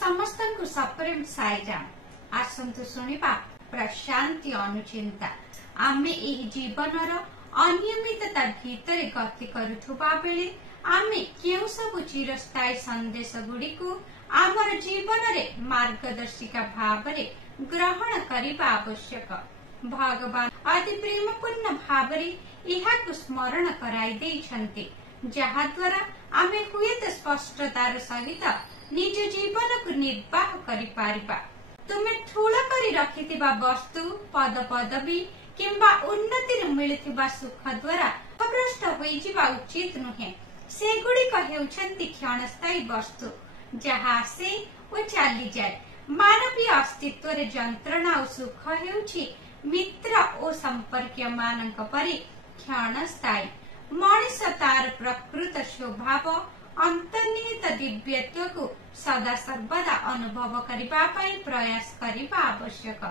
समस्त को सप्रेम साईराम। आसंतु सुनिबा प्रशांति अनुचिंता। आमे एही जीवनर अनियमितता भीतर गति करुथुबा बेले आमे केउ सब चिरस्थायी संदेश गुड़िकु आमर जीवन रे मार्गदर्शिका भावरे ग्रहण करिबा आवश्यक। भगवान अति प्रेमपूर्ण भावरे इहाकु स्मरण कराई देइछन्ति, जहा द्वारा आमे हुएत स्पष्टतार सहित निज जीवन को निर्वाह करि पारिबा। तुमे ठूल करी रखिथिबा वस्तु पद पदवी किंबा उन्नति मिलुथिबा सुख द्वारा भ्रष्ट होई जिबा उचित नुहे। सेगुड़िक हेउछन्ति क्षणस्थायी वस्तु, जहा आसे ओ चली जाए। मानवीय अस्तित्व रे जंत्रणा और सुख हेउछि मित्र और संपर्क मानक परि क्षणस्थायी। मनुष्य तार प्रकृत स्वभाव अंतर्निहित दिव्यत्व को सदा सर्वदा अनुभव करिबा पई प्रयास करिबा आवश्यक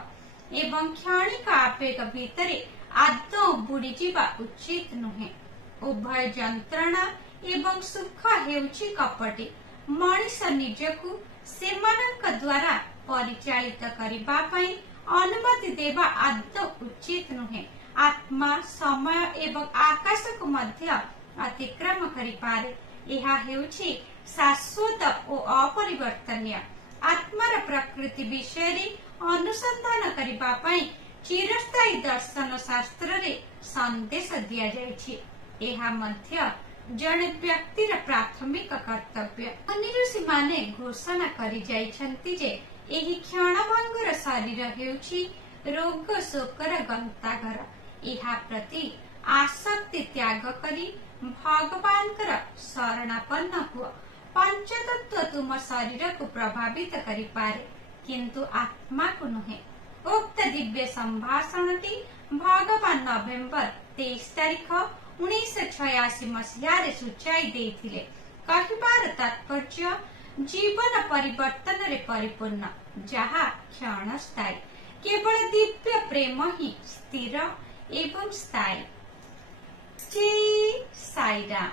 एवं क्षणिक आवेग भितर आदौ बुड़ी जिबा उचित नुहे। उभय जंत्रणा एवं सुख हेउछि कपटी। मनुष्य निजकु सेमानक द्वारा परिचालित करिबा पई अनुमति देवा आदौ उचित नुहे। आत्मा समय एवं आकाश को मध्य अतिक्रम करि पारे। यह हेउछि शाश्वत और अपरिवर्तनीय। आत्मार प्रकृति विषय रे अनुसंधान करिबा पई चिरस्थायी दर्शन शास्त्र रे संदेश दिया जायछि। एहा मध्य जने व्यक्तिर प्राथमिक कर्तव्य। मुनि ऋषि माने घोषणा करि जाइछन्ति जे एही क्षणभंगुर शरीर हेउछि रोग शोकर गंताघर। इहा प्रति आसक्ति त्याग करी भगवानकर शरणापन्न हुआ। पंचतत्व तुम शरीर को प्रभावित करि पारे, किंतु आत्मा को नुहे। उक्त दिव्य संभाषणटी भगवान नवेम्बर 23 तारिख 1986 मसीहारे सूचाई देइथिले। कहिबार तात्पर्य जीवन परिवर्तन रे परिपूर्ण, जहा क्षणस्थायी। केवल दिव्य प्रेम ही स्थिर एवं स्थायी। जय साईराम।